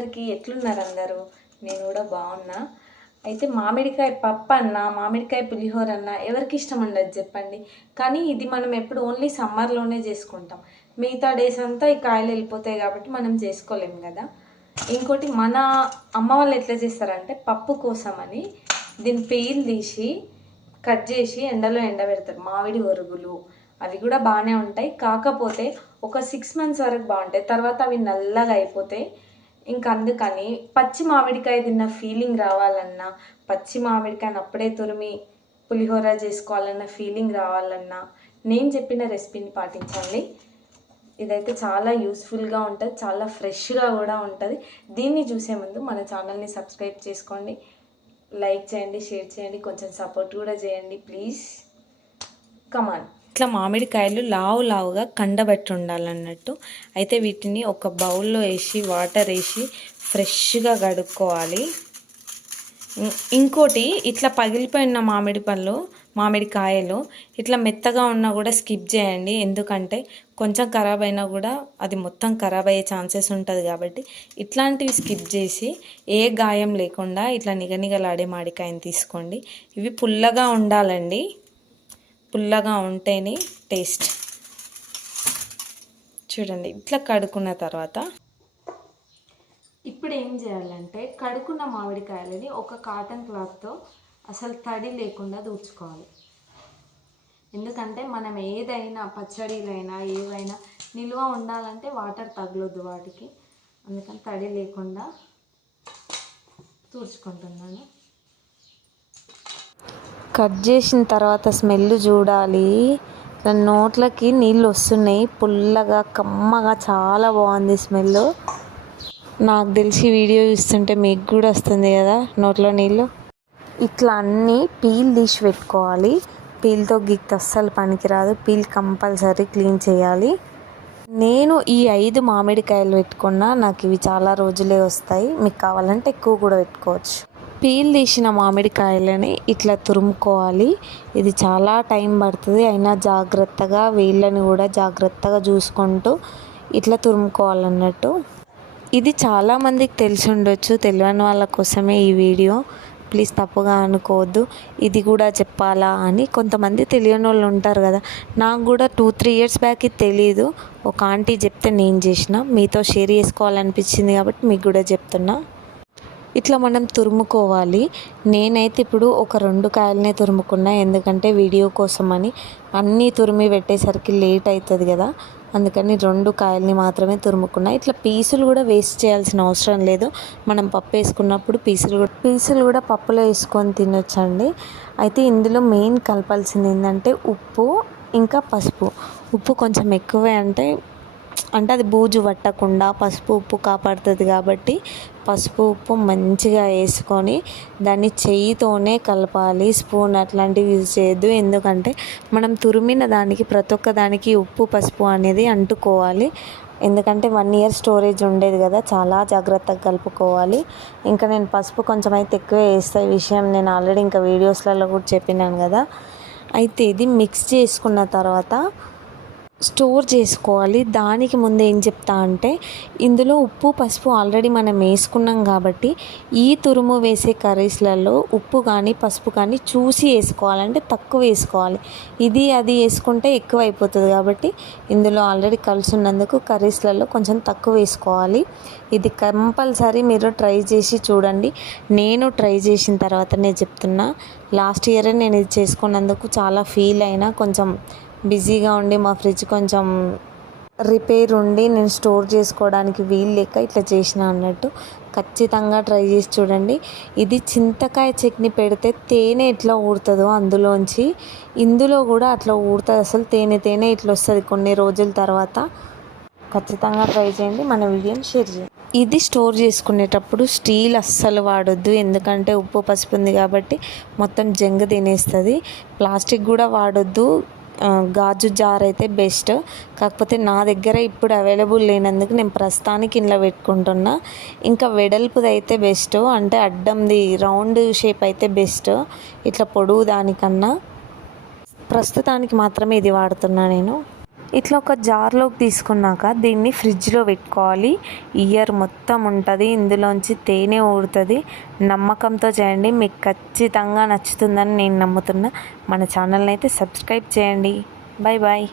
అందరికీ ఎట్లున్నారు అందరూ? నేను కూడా బాగున్నా. అయితే మామిడికాయ పప్పు అన్నా మామిడికాయ పులిహోర అన్నా ఎవరికి ఇష్టం ఉండదు చెప్పండి. కానీ ఇది మనం ఎప్పుడు ఓన్లీ సమ్మర్లోనే చేసుకుంటాం. మిగతా డేస్ అంతా ఈ కాయలు వెళ్ళిపోతాయి కాబట్టి మనం చేసుకోలేం కదా. ఇంకోటి మన అమ్మ వాళ్ళు ఎట్లా చేస్తారంటే పప్పు కోసమని దీని పెయిల్ తీసి కట్ చేసి ఎండలో ఎండబెడతారు. మామిడి ఒరుగులు అవి కూడా బాగానే ఉంటాయి. కాకపోతే ఒక సిక్స్ మంత్స్ వరకు బాగుంటాయి. తర్వాత అవి నల్లగా అయిపోతాయి. ఇంకా అందుకని పచ్చి మామిడికాయ తిన్న ఫీలింగ్ రావాలన్నా పచ్చి మామిడికాయని అప్పుడే తురిమి పులిహోర చేసుకోవాలన్న ఫీలింగ్ రావాలన్నా నేను చెప్పిన రెసిపీని పాటించండి. ఇదైతే చాలా యూస్ఫుల్గా ఉంటుంది చాలా ఫ్రెష్గా కూడా ఉంటుంది. దీన్ని చూసే ముందు మన ఛానల్ని సబ్స్క్రైబ్ చేసుకోండి. లైక్ చేయండి షేర్ చేయండి కొంచెం సపోర్ట్ కూడా చేయండి ప్లీజ్ కమాన్ ఇట్లా మామిడికాయలు లావు లావుగా కండబెట్టి ఉండాలన్నట్టు అయితే వీటిని ఒక బౌల్లో వేసి వాటర్ వేసి ఫ్రెష్గా కడుక్కోవాలి. ఇంకోటి ఇట్లా పగిలిపోయిన మామిడి పళ్ళు మామిడి కాయలు ఇట్లా మెత్తగా ఉన్నా కూడా స్కిప్ చేయండి. ఎందుకంటే కొంచెం ఖరాబ్ అయినా కూడా అది మొత్తం ఖరాబ్ అయ్యే ఛాన్సెస్ ఉంటుంది కాబట్టి ఇట్లాంటివి స్కిప్ చేసి ఏ గాయం లేకుండా ఇట్లా నిగనిగలాడే మామిడికాయని తీసుకోండి. ఇవి పుల్లగా ఉండాలండి. పుల్లగా ఉంటేనే టేస్ట్. చూడండి ఇట్లా కడుక్కున్న తర్వాత ఇప్పుడు ఏం చేయాలంటే కడుక్కున్న మామిడికాయలని ఒక కాటన్ క్లాత్తో అసలు తడి లేకుండా దూర్చుకోవాలి ఎందుకంటే మనం ఏదైనా పచ్చడిలైనా ఏవైనా నిల్వ ఉండాలంటే వాటర్ తగలొద్దు వాటికి. అందుకని తడి లేకుండా తూర్చుకుంటున్నాను కట్ చేసిన తర్వాత స్మెల్ చూడాలి. నోట్లకి నీళ్ళు వస్తున్నాయి. పుల్లగా కమ్మగా చాలా బాగుంది స్మెల్. నాకు తెలిసి వీడియో చూస్తుంటే మీకు కూడా వస్తుంది కదా నోట్లో నీళ్ళు. ఇట్లా అన్నీ పీల్ తీసి పెట్టుకోవాలి. పీల్తో గిక్కి అస్సలు పనికిరాదు. పీల్ కంపల్సరీ క్లీన్ చేయాలి. నేను ఈ ఐదు మామిడికాయలు పెట్టుకున్నా. నాకు ఇవి చాలా రోజులే వస్తాయి. మీకు కావాలంటే ఎక్కువ కూడా పెట్టుకోవచ్చు. పీల్ తీసిన మామిడికాయలని ఇట్లా తురుముకోవాలి. ఇది చాలా టైం పడుతుంది. అయినా జాగ్రత్తగా వీళ్ళని కూడా జాగ్రత్తగా చూసుకుంటూ ఇట్లా తురుముకోవాలన్నట్టు. ఇది చాలామందికి తెలిసి ఉండొచ్చు. తెలియని వాళ్ళ కోసమే ఈ వీడియో. ప్లీజ్ తప్పుగా అనుకోవద్దు. ఇది కూడా చెప్పాలా అని కొంతమంది తెలియని వాళ్ళు ఉంటారు కదా. నాకు కూడా టూ త్రీ ఇయర్స్ బ్యాక్ ఇది తెలియదు ఒక ఆంటీ చెప్తే నేను చేసిన. మీతో షేర్ చేసుకోవాలనిపించింది కాబట్టి మీకు కూడా చెప్తున్నా. ఇట్లా మనం తురుముకోవాలి. నేనైతే ఇప్పుడు ఒక రెండు కాయలనే తురుముకున్నా ఎందుకంటే వీడియో కోసం అని అన్నీ తురిమి పెట్టేసరికి లేట్ అవుతుంది కదా. అందుకని రెండు కాయల్ని మాత్రమే తురుముకున్నా. ఇట్లా పీసులు కూడా వేస్ట్ చేయాల్సిన అవసరం లేదు. మనం పప్పు వేసుకున్నప్పుడు పీసులు కూడా పీసులు కూడా పప్పులో వేసుకొని తినొచ్చండి. అయితే ఇందులో మెయిన్ కలపాల్సింది ఏంటంటే ఉప్పు ఇంకా పసుపు. ఉప్పు కొంచెం ఎక్కువే అంటే అంటే అది బూజు పట్టకుండా పసుపు ఉప్పు కాపాడుతుంది కాబట్టి పసుపు ఉప్పు మంచిగా వేసుకొని దాన్ని చెయ్యితోనే కలపాలి. స్పూన్ అట్లాంటివి యూజ్ చేయొద్దు. ఎందుకంటే మనం తురిమిన దానికి ప్రతి ఒక్క దానికి ఉప్పు పసుపు అనేది అంటుకోవాలి. ఎందుకంటే వన్ ఇయర్ స్టోరేజ్ ఉండేది కదా చాలా జాగ్రత్తగా కలుపుకోవాలి. ఇంకా నేను పసుపు కొంచెం అయితే ఎక్కువ వేస్తే. విషయం నేను ఆల్రెడీ ఇంకా వీడియోస్లలో కూడా చెప్పినాను కదా. అయితే ఇది మిక్స్ చేసుకున్న తర్వాత స్టోర్ చేసుకోవాలి. దానికి ముందు ఏం చెప్తా అంటే ఇందులో ఉప్పు పసుపు ఆల్రెడీ మనం వేసుకున్నాం కాబట్టి ఈ తురుము వేసే కర్రీస్లలో ఉప్పు కానీ పసుపు కానీ చూసి వేసుకోవాలంటే తక్కువ వేసుకోవాలి. ఇది అది వేసుకుంటే ఎక్కువ అయిపోతుంది కాబట్టి ఇందులో ఆల్రెడీ కలిసి ఉన్నందుకు కర్రీస్లలో కొంచెం తక్కువ వేసుకోవాలి. ఇది కంపల్సరీ మీరు ట్రై చేసి చూడండి. నేను ట్రై చేసిన తర్వాతనే చెప్తున్నా. లాస్ట్ ఇయరే నేను ఇది చేసుకున్నందుకు చాలా ఫీల్ అయినా కొంచెం బిజీగా ఉండి మా ఫ్రిడ్జ్ కొంచెం రిపేర్ ఉండి నేను స్టోర్ చేసుకోవడానికి వీలు లేక ఇట్లా చేసిన అన్నట్టు ఖచ్చితంగా ట్రై చేసి చూడండి. ఇది చింతకాయ చట్నీ పెడితే తేనె ఎట్లా ఊడుతుందో అందులోంచి. ఇందులో కూడా అట్లా ఊడుతుంది అసలు తేనె తేనె ఇట్లా వస్తుంది కొన్ని రోజుల తర్వాత. ఖచ్చితంగా ట్రై చేయండి. మన వీడియోని షేర్ చేయండి. ఇది స్టోర్ చేసుకునేటప్పుడు స్టీల్ అస్సలు వాడొద్దు. ఎందుకంటే ఉప్పు పసుపు ఉంది కాబట్టి మొత్తం జంగ తినేస్తుంది. ప్లాస్టిక్ కూడా వాడొద్దు. గాజు జార్ అయితే బెస్ట్ కాకపోతే నా దగ్గర ఇప్పుడు అవైలబుల్ లేనందుకు నేను ప్రస్తుతానికి ఇంట్లో పెట్టుకుంటున్నా. ఇంకా వెడల్పుది అయితే బెస్ట్ అంటే అడ్డంది రౌండ్ షేప్ అయితే బెస్ట్ ఇట్లా పొడువు దానికన్నా. ప్రస్తుతానికి మాత్రమే ఇది వాడుతున్నా నేను. ఇట్లా ఒక జార్లోకి తీసుకున్నాక దీన్ని ఫ్రిడ్జ్లో పెట్టుకోవాలి. ఇయర్ మొత్తం ఉంటుంది ఇందులోంచి తేనె ఊరుతుంది. నమ్మకంతో చేయండి మీకు ఖచ్చితంగా నచ్చుతుందని నేను నమ్ముతున్నా. మన ఛానల్ని అయితే సబ్స్క్రైబ్ చేయండి. Bye bye